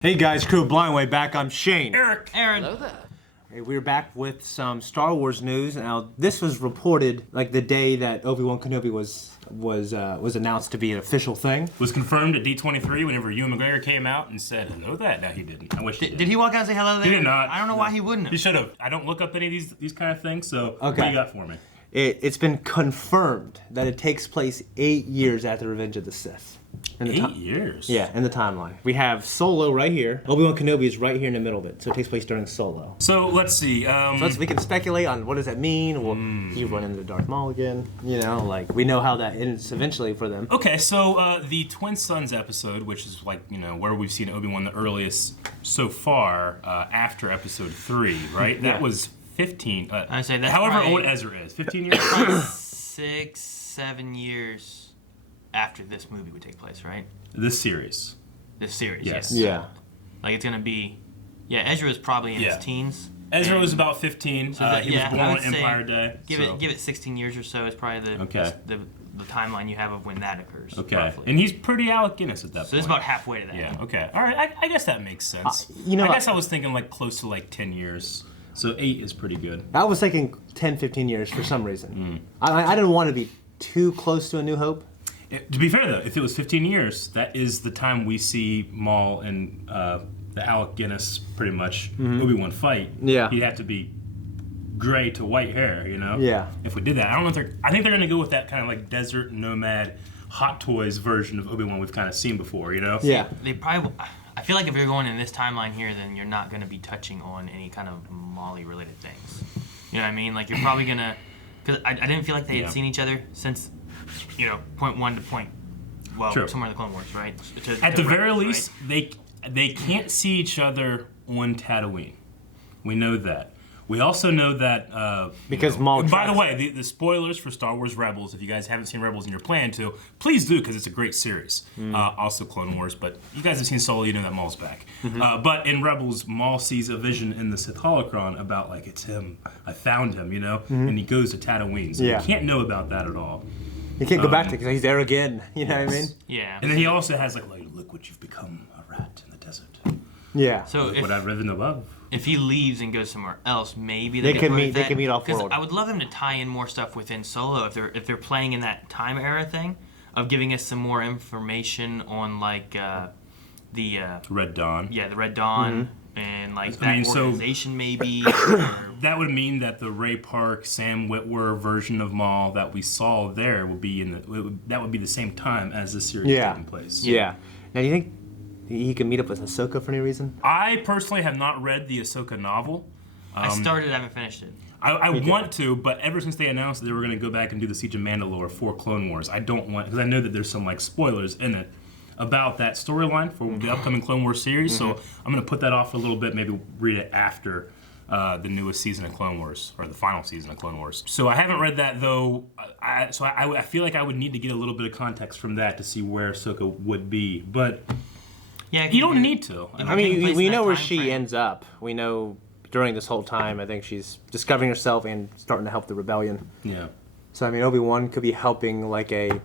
Hey guys, crew of Blind Way back. I'm Shane. Eric. Aaron. Hello there. Hey, we're back with some Star Wars news. Now, this was reported like the day that Obi-Wan Kenobi was announced to be an official thing. Was confirmed at D23 whenever Ewan McGregor came out and said hello that. No, he didn't. I wish he did. Did he walk out and say hello there? He did not. I don't know why he wouldn't have. He should have. I don't look up any of these kind of things, so Okay. what do you got for me? It's been confirmed that it takes place 8 years after Revenge of the Sith. 8 years? Yeah, in the timeline. We have Solo right here. Obi-Wan Kenobi is right here in the middle of it, so it takes place during Solo. So let's see. We can speculate on what does that mean. Will he run into Darth Maul again? You know, like we know how that ends eventually for them. Okay, so the Twin Sons episode, which is like, where we've seen Obi-Wan the earliest so far after episode 3, right? That was 15. I'd say that's however probably- old Ezra is. 15 years? 6, 7 years after this movie would take place, right? This series. This series, Yes. Yeah. Like it's gonna be, Ezra is probably in Yeah. his teens. Ezra was about 15. that- he was I born on would say Empire Day. Give it 16 years or so is probably the timeline you have of when that occurs. Okay. Roughly. And he's pretty Alec Guinness at that point. So it's about halfway to that. Yeah, okay. All right, I guess that makes sense. I I guess I was thinking like close to like 10 years. So 8 is pretty good. I was thinking 10, 15 years for some reason. I didn't want to be too close to A New Hope. To be fair though, if it was 15 years, that is the time we see Maul and the Alec Guinness pretty much Obi-Wan fight. Yeah. He'd have to be gray to white hair, Yeah. If we did that. I don't know if I think they're going to go with that kind of like desert nomad Hot Toys version of Obi-Wan we've kind of seen before, Yeah. They probably. I feel like if you're going in this timeline here, then you're not going to be touching on any kind of Molly-related things. You know what I mean? Like you're probably gonna, because I didn't feel like they had seen each other since, point 1 to point, somewhere in the Clone Wars, right? At the very Rebels, least, they can't see each other on Tatooine. We know that. We also know that Because Maul. By the way, the spoilers for Star Wars Rebels, if you guys haven't seen Rebels and you're planning to, please do, because it's a great series. Also Clone Wars, but you guys have seen Solo, you know that Maul's back. But in Rebels, Maul sees a vision in the Sith holocron about like, it's him, I found him, and he goes to Tatooine. So you can't know about that at all. He can't go back to it because he's there again. You know what I mean? Yeah. And then he also has like, look what you've become, a rat in the desert. Yeah. So What I've driven above. if he leaves and goes somewhere else, maybe They get can away meet- with they that. can meet off Because world. I would love them to tie in more stuff within Solo if they're playing in that time era thing of giving us some more information on like the Red Dawn. the Red Dawn and like I mean, that so- organization maybe. or- That would mean that the Ray Park, Sam Witwer version of Maul that we saw there would be that would be the same time as this series taking place. Yeah. Now, do you think he can meet up with Ahsoka for any reason? I personally have not read the Ahsoka novel. I started, I haven't finished it. I want to, but ever since they announced that they were going to go back and do the Siege of Mandalore for Clone Wars, I don't want, because I know that there's some like spoilers in it about that storyline for the upcoming Clone Wars series. So I'm going to put that off for a little bit, maybe read it after the newest season of Clone Wars, or the final season of Clone Wars. So I haven't read that though. I feel like I would need to get a little bit of context from that to see where Ahsoka would be, but Yeah, you don't need to. I mean, we know where she frame. ends up. We know during this whole time, I think she's discovering herself and starting to help the rebellion. Yeah. So, I mean, Obi-Wan could be helping like a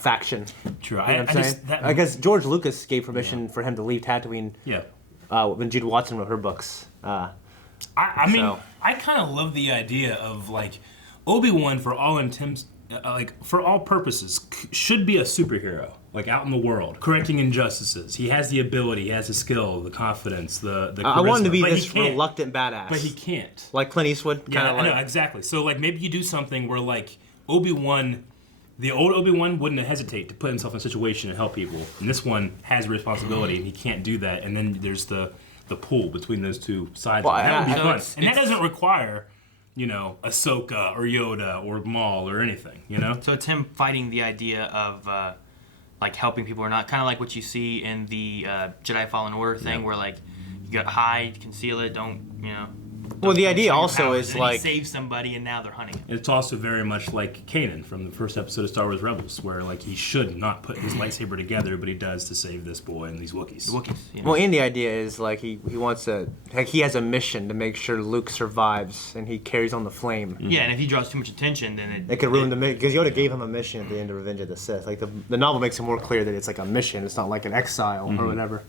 faction. True. You know what I'm saying? I guess George Lucas gave permission for him to leave Tatooine Yeah. when Jude Watson wrote her books. I mean, So- I kind of love the idea of like Obi-Wan, for all intents, for all purposes, should be a superhero, like out in the world, correcting injustices. He has the ability, he has the skill, the confidence, the charisma. I want him to be but he this can't. reluctant badass. But he can't. like Clint Eastwood, Yeah, kind I of know, like. exactly. So like maybe you do something where like Obi-Wan, the old Obi-Wan wouldn't hesitate to put himself in a situation and help people. And this one has a responsibility and he can't do that. And then there's the pull between those two sides. Well, that would be I- fun. it's- And that doesn't require, Ahsoka or Yoda or Maul or anything, So it's him fighting the idea of like helping people or not, kind of like what you see in the Jedi Fallen Order thing, where like you got hide, conceal it, don't. Well, the don't idea show your also powers, is and like. he saves somebody and now they're hunting him. It's also very much like Kanan from the first episode of Star Wars Rebels, where like he should not put his lightsaber together, but he does to save this boy and these Wookiees. The Wookiees. Well, and the idea is like he wants to, like he has a mission to make sure Luke survives, and he carries on the flame. Yeah, and if he draws too much attention, then It could ruin the mission, because Yoda gave him a mission at the end of Revenge of the Sith. Like the novel makes it more clear that it's like a mission. It's not like an exile or whatever.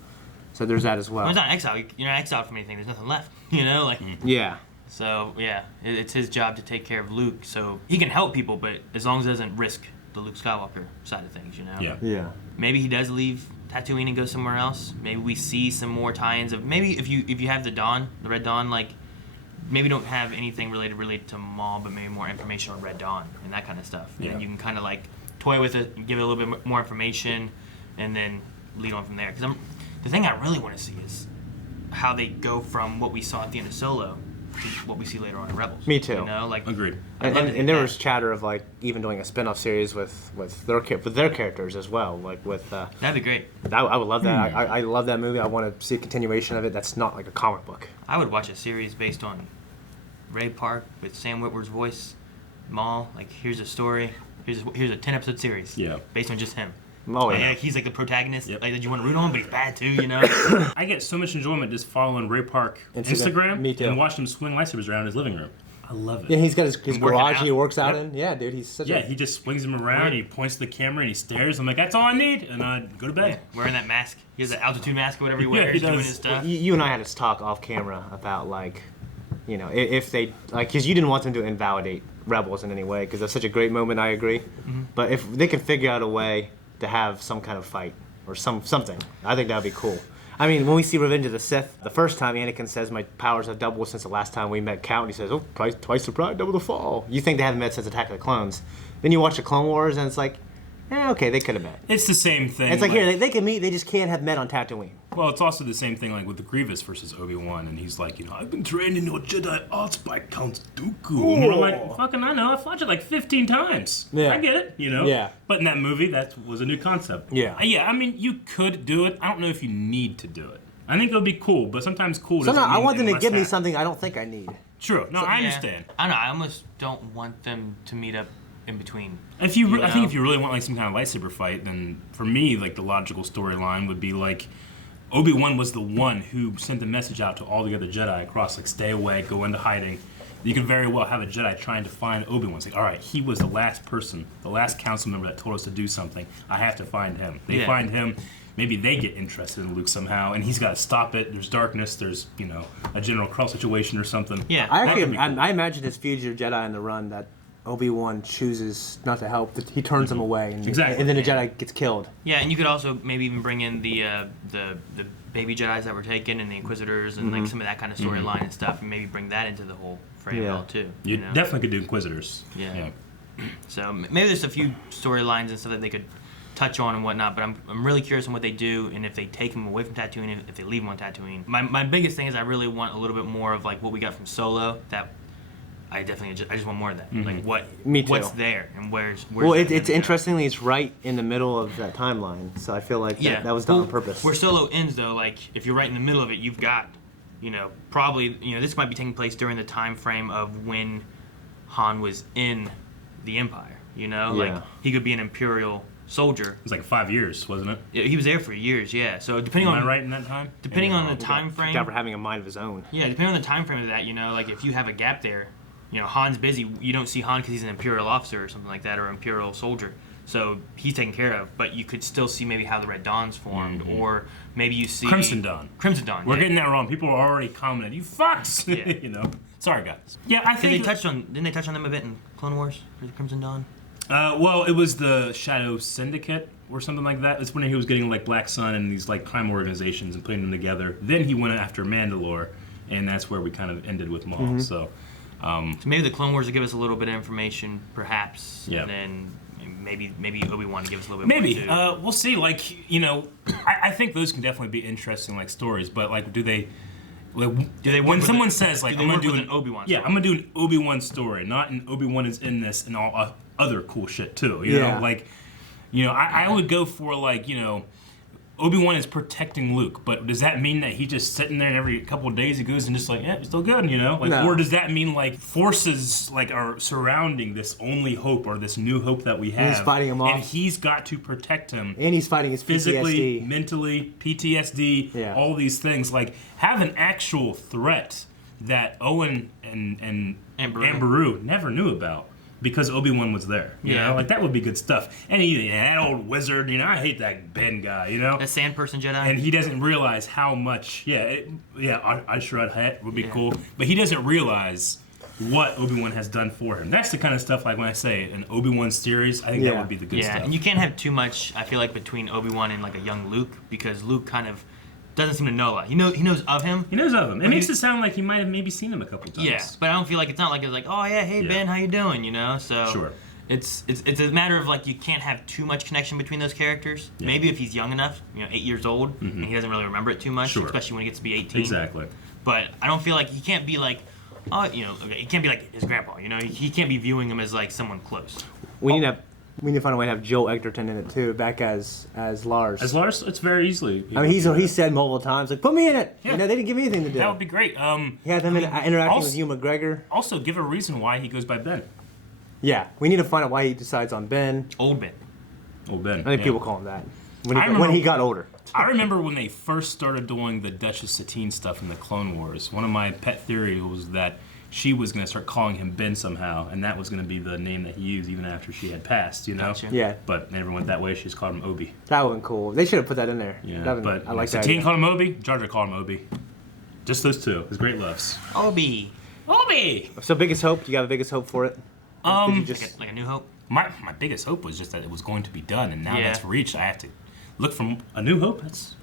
So there's that as well. Well, he's not exiled. You're not exiled from anything. There's nothing left. You know, like. Yeah. So yeah, it's his job to take care of Luke. So he can help people, but as long as it doesn't risk the Luke Skywalker side of things, you know. Yeah. Yeah. Maybe he does leave Tatooine and go somewhere else. Maybe we see some more tie-ins of maybe if you have the Red Dawn, like maybe don't have anything related to Maul, but maybe more information on Red Dawn and that kind of stuff. And Yeah. then you can kind of like toy with it, give it a little bit more information, and then lead on from there. Because the thing I really want to see is how they go from what we saw at the end of Solo to what we see later on in Rebels. Me too. You know, like Agreed. And there was chatter of like even doing a spin-off series with their characters as well, like with. That'd be great. I would love that. I love that movie. I want to see a continuation of it. That's not like a comic book. I would watch a series based on Ray Park with Sam Witwer's voice, Maul. Like here's a story. Here's a 10-episode series. Yeah. Based on just him. Oh yeah. Yeah, he's like the protagonist. Yep. Like that you want to root on, but he's bad too. You know. I get so much enjoyment just following Ray Park Instagram. Me too. and watching him swing lightsabers around his living room. I love it. Yeah, he's got his Working garage out. he works out Yep. in. Yeah, dude, he's such Yeah, a. he just swings him around, he points to the camera, and he stares. I'm like, that's all I need, and I go to bed. Wearing that mask. He has that altitude mask or whatever he Yeah, wears, he doing does. his stuff. You and I had this talk off camera about like, you know, if they like, because you didn't want them to invalidate Rebels in any way, because that's such a great moment. I agree, but if they can figure out a way to have some kind of fight or something, I think that would be cool. I mean, when we see Revenge of the Sith, the first time Anakin says, my powers have doubled since the last time we met Count, and he says, oh, twice the pride, double the fall. You think they haven't met since Attack of the Clones. Then you watch the Clone Wars, and it's like, okay, they could have met. It's the same thing. It's like, here, they can meet, they just can't have met on Tatooine. Well, it's also the same thing like with the Grievous versus Obi-Wan, and he's like, you know, I've been trained in your Jedi arts by Count Dooku. And we're like, fucking, I know, I've watched it like 15 times. Yeah. I get it, you know? Yeah. But in that movie, that was a new concept. Yeah. Yeah, I mean, you could do it. I don't know if you need to do it. I think it would be cool, but sometimes cool doesn't Somehow, I mean want them to unless give me that. something I don't think I need. True. No, I Yeah. understand. I don't know. I almost don't want them to meet up in between. If you, I think know? if you really want like some kind of lightsaber fight, then for me, like the logical storyline would be like Obi-Wan was the one who sent the message out to all the other Jedi across, like stay away, go into hiding. You could very well have a Jedi trying to find Obi-Wan. It's like, all right, he was the last person, the last council member that told us to do something. I have to find him. They Yeah. find him. Maybe they get interested in Luke somehow, and he's got to stop it. There's darkness. There's, you know, a General Krell situation or something. Yeah. I That would actually, be cool. I imagine his future Jedi in the run that Obi-Wan chooses not to help. He turns them away, and, Exactly. and then the Yeah. Jedi gets killed. Yeah, and you could also maybe even bring in the baby Jedis that were taken and the Inquisitors and like some of that kind of storyline and stuff, and maybe bring that into the whole frame Yeah. all too. You know? definitely could do Inquisitors. Yeah. So maybe there's a few storylines and stuff that they could touch on and whatnot, but I'm really curious on what they do and if they take him away from Tatooine and if they leave him on Tatooine. My biggest thing is I really want a little bit more of like what we got from Solo. That I just want more of that. Like Me too. what's there and where's Well, that it's gonna go? interestingly, it's right in the middle of that timeline, so I feel like that was done on purpose. Where Solo ends, though, like if you're right in the middle of it, you've got, probably, this might be taking place during the time frame of when Han was in the Empire. Like he could be an Imperial soldier. It was like 5 years, wasn't it? Yeah, he was there for years, yeah. So depending Am I on right in that time? depending on the time frame, Guy for having a mind of his own. yeah, depending on the time frame of that, like if you have a gap there, Han's busy. You don't see Han because he's an Imperial officer or something like that, or Imperial soldier. So he's taken care of, but you could still see maybe how the Red Dawn's formed, or maybe you see Crimson Dawn. Crimson Dawn. We're yeah. getting that wrong. People are already commenting, you fucks! Yeah. Sorry, guys. Yeah, I think... Didn't they touch on them a bit in Clone Wars for the Crimson Dawn? Well, it was the Shadow Syndicate or something like that. It's when he was getting like Black Sun and these like crime organizations and putting them together. Then he went after Mandalore, and that's where we kind of ended with Maul. So maybe the Clone Wars will give us a little bit of information, perhaps. Yeah. And then maybe Obi-Wan will give us a little bit maybe more too. we'll see. Like I think those can definitely be interesting like stories, but like do they? Like, Do they work when with someone it- says like do they I'm gonna work do with an Obi-Wan yeah, story? I'm gonna do an Obi-Wan story, not an Obi-Wan is in this and all other cool shit too. You Yeah. know, like I would go for like Obi-Wan is protecting Luke, but does that mean that he just sitting there and every couple of days he goes and just like, yeah, he's still good, Like, No. or does that mean like forces like are surrounding this only hope or this new hope that we have? he's fighting him off. and he's got to protect him And he's fighting his physically, PTSD. mentally, PTSD, Yeah. all these things. Like have an actual threat that Owen and And Beru. Beru never knew about. because Obi-Wan was there. You Yeah. know, like that would be good stuff. And that old wizard, you know, I hate that Ben guy, you know. The Sand Person Jedi. And he doesn't realize how much, Ashrat Hayat would be Yeah. cool, but he doesn't realize what Obi-Wan has done for him. That's the kind of stuff, like when I say an Obi-Wan series, I think that would be the good stuff. And you can't have too much, I feel like, between Obi-Wan and like a young Luke, because Luke kind of doesn't seem to know a lot. He knows of him. He knows of him. It makes it sound like he might have maybe seen him a couple times. Yeah, but I don't feel like it's not like it's like, oh yeah, hey Ben, how you doing? You know, so Sure. It's a matter of like you can't have too much connection between those characters. Yeah. Maybe if he's young enough, 8 years old, and he doesn't really remember it too much, Sure. especially when he gets to be 18. Exactly. But I don't feel like he can't be like, he can't be like his grandpa. You know, he can't be viewing him as like someone close. We need to find a way to have Joel Edgerton in it too, back as Lars. As Lars, it's very easily. I mean, he said multiple times, like, put me in it. Yeah. You know, they didn't give me anything to do. That would be great. He had them interacting also- with Hugh McGregor. Also, give a reason why he goes by Ben. Yeah, we need to find out why he decides on Ben. Old Ben. Oh, Ben. I think yeah. people call him that I when remember- he got older. I remember when they first started doing the Duchess Satine stuff in the Clone Wars. One of my pet theories was that she was going to start calling him Ben somehow, and that was going to be the name that he used even after she had passed, you know? Gotcha. Yeah, But they never went that way. She just called him Obi. that would have been cool. They should have put that in there. Yeah, That but I like that. Satine called him Obi. Jar Jar called him Obi. Just those two. His great loves. Obi. Obi! So biggest hope? You got the biggest hope for it? Did you just Like a New Hope. My biggest hope was just that it was going to be done, and now Yeah. that's reached. I have to look for A New Hope. That's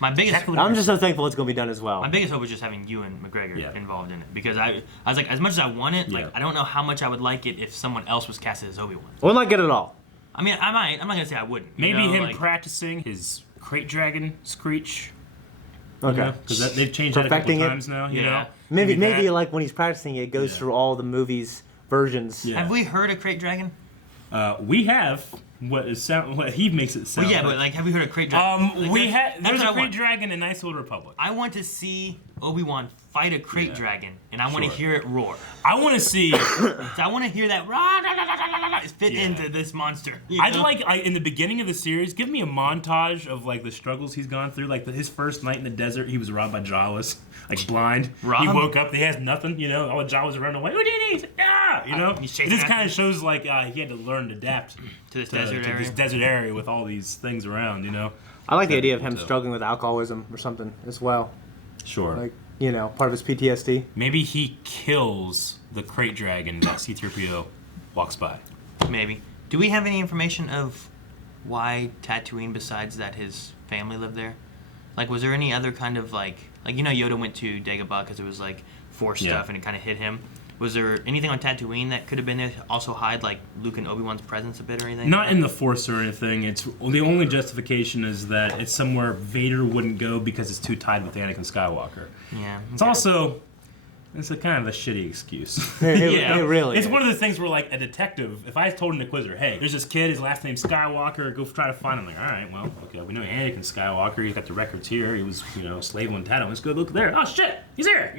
My biggest. exactly what I'm just so thankful it's going to be done as well. My biggest hope was just having Ewan McGregor Yeah. involved in it, because I was like, as much as I want it, like Yeah. I don't know how much I would like it if someone else was casted as Obi-Wan. Well, not good at all. I mean, I might. I'm not gonna say I wouldn't. you maybe know, him like, practicing his crate dragon screech. Okay. Because they've changed that a Perfecting couple it? times now. You Yeah. know, Maybe that. like when he's practicing, it goes Yeah. through all the movies versions. Yeah. Have we heard a Crate Dragon? We have what he makes it sound. Well, yeah, but like, have we heard a Crate Dragon? Like, we that's- had. that's There's what a I Crate want. Dragon in Ice Old Republic. I want to see Obi-Wan fight a Crate Yeah. Dragon, and I want to Sure. hear it roar. I want to see. So I want to hear that rah, la, la, la, la, la, la, fit Yeah. into this monster. you I'd know? like in the beginning of the series, give me a montage of like the struggles he's gone through. Like his first night in the desert, he was robbed by Jawas, like blind. He Robbed? woke up, he has nothing. You know, all the Jawas are running away. Who did he? He's like, ah! You know, He's it chasing just after kind him. of shows like he had to learn to adapt to this desert area. this desert area with all these things around. You know, I like the idea of him So- struggling with alcoholism or something as well. sure. Like, part of his PTSD. Maybe he kills the crate dragon that C-3PO walks by. Maybe. Do we have any information of why Tatooine, besides that his family lived there? Like, was there any other kind of like Yoda went to Dagobah because it was like Force Yeah. stuff and it kind of hit him. Was there anything on Tatooine that could have been there to also hide like Luke and Obi-Wan's presence a bit or anything? Not in the Force or anything. It's the only justification is that it's somewhere Vader wouldn't go because it's too tied with Anakin Skywalker. Yeah. It's also it's a kind of a shitty excuse. Yeah. It really It's is. one of those things where, like, a detective, if I told an inquisitor, hey, there's this kid, his last name's Skywalker, go try to find him. Like, all right, well, okay, we know Anakin Skywalker, he's got the records here, he was, a slave on Tatooine, let's go look there. Oh, shit, he's here,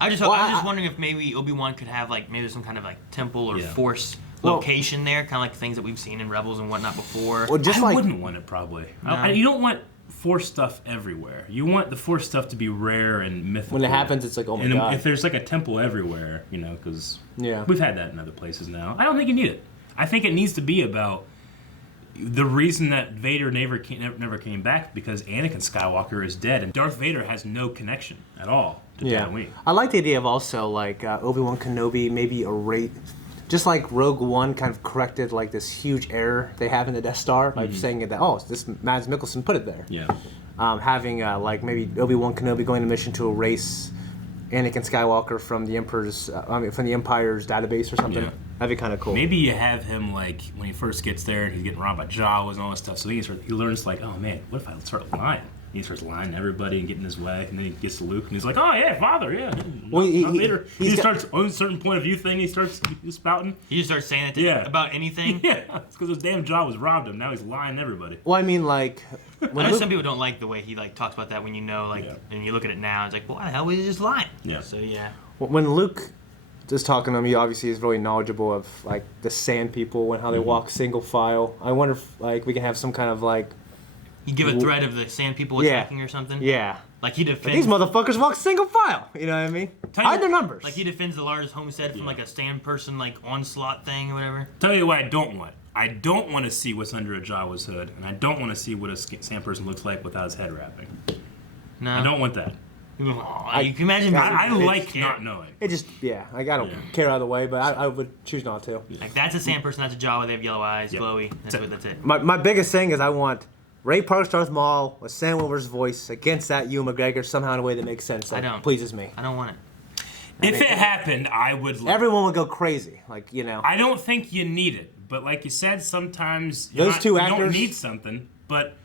I was Well, just wondering if maybe Obi-Wan could have like maybe some kind of like temple or Yeah. Force Well- location there, kind of like things that we've seen in Rebels and whatnot before. Well, just I like wouldn't want it, probably. No. You don't want Force stuff everywhere. You want the Force stuff to be rare and mythical. when it happens, it's like, oh my And god. if there's like a temple everywhere, because Yeah. we've had that in other places now. I don't think you need it. I think it needs to be about the reason that Vader never came back because Anakin Skywalker is dead and Darth Vader has no connection at all to Yeah, Tatooine. I like the idea of also like Obi-Wan Kenobi maybe just like Rogue One kind of corrected like this huge error they have in the Death Star by saying that this Mads Mikkelsen put it there. Yeah. Having like maybe Obi-Wan Kenobi going on a mission to erase Anakin Skywalker from the Empire's database or something. Yeah. That'd be kind of cool. Maybe you have him like when he first gets there and he's getting robbed by Jawas and all this stuff. So he learns like, oh man, what if I start lying? He starts lying to everybody and getting his way, and then he gets to Luke and he's like, oh yeah, father, yeah. Well, not Vader. he's He got- starts on a certain point of view thing. He starts spouting. He just starts saying it to Yeah. about anything. Yeah, it's because his damn Jawas robbed him. Now he's lying to everybody. Well, I mean, like I when know Luke, some people don't like the way he like talks about that when Yeah. and you look at it now, it's like, well, why the hell was he just lying? Yeah. So yeah. when Luke is talking to him, he obviously is really knowledgeable of like the Sand People and how they walk single file. I wonder if like we can have some kind of like You give a threat of the Sand People Yeah. attacking or something. yeah. Like he defends. These motherfuckers walk single file. You know what I mean? Hide their numbers. Like he defends the largest homestead from like a stand person like onslaught thing or whatever. Tell you what I don't want. I don't want to see what's under a Jawa's hood, and I don't want to see what a sand person looks like without his head wrapping. No. I don't want that. Oh, you can imagine. I like not knowing. It just, like I don't care either way, but I would choose not to. Like that's a sand person, that's a Jawa. They have yellow eyes, glowy. That's it. My biggest thing is I want Ray Park's Darth Maul with Sam Wilber's voice against that Ewan McGregor somehow in a way that makes sense. That pleases me. I don't want it. If it happened, I would. Everyone would go crazy, I don't think you need it, but like you said, sometimes you don't need something, but.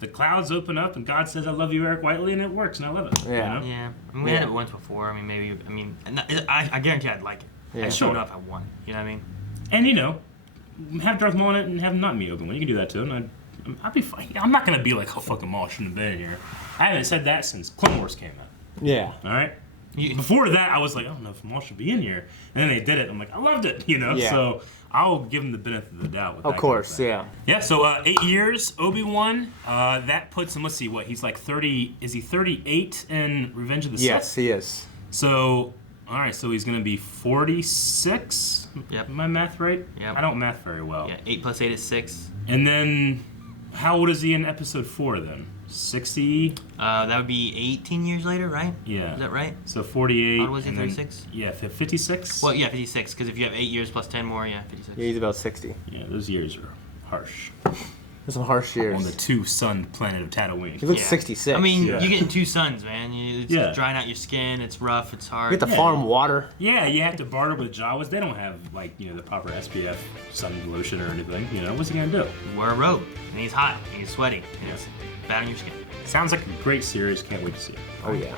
The clouds open up and God says, "I love you, Eric Whiteley," and it works, and I love it. Yeah. You know? Yeah. I mean, we had it once before. I mean, maybe. I mean, I guarantee I'd like it. Yeah. I just don't know if I want it. You know what I mean? And have Darth Maul in it and have not me Obi-Wan. You can do that too, and I'd be fine. I'm not gonna be like, "Oh, fucking Maul shouldn't have been in here." I haven't said that since Clone Wars came out. Yeah. All right. Before that, I was like, "I don't know if Maul should be in here," and then they did it. I'm like, "I loved it," Yeah. So I'll give him the benefit of the doubt. With of course, yeah. Yeah. So 8 years, Obi-Wan. That puts him. Let's see, what he's like 30. Is he 38 in Revenge of the Sith? Yes, he is. So, all right. So he's gonna be 46. Yep. Am I math right? Yep. I don't math very well. Yeah. 8 plus 8 is 6. And then, how old is he in Episode 4 then? 60. That would be 18 years later, right? Yeah. Is that right? So 48. How old was he? 36. Yeah, 56. Well, yeah, 56. Because if you have 8 years plus 10 more, 56. Yeah, he's about 60. Yeah, those years are harsh. There's some harsh years. On the two-sun planet of Tatooine. He looks 66. I mean, you're getting 2 suns, man. It's drying out your skin. It's rough. It's hard. You get to farm water. Yeah, you have to barter with Jawas. They don't have the proper SPF sun lotion or anything. What's he gonna do? Wear a robe, and he's hot, and he's sweaty, and it's bad on your skin. Sounds like a great series. Can't wait to see it. Oh yeah.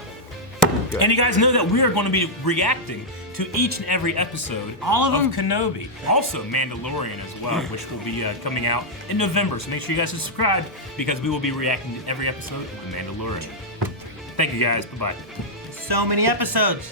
Good. And you guys know that we are going to be reacting to each and every episode All of them? Kenobi. Also Mandalorian as well, which will be coming out in November. So make sure you guys subscribe because we will be reacting to every episode of The Mandalorian. Thank you guys. Bye-bye. So many episodes.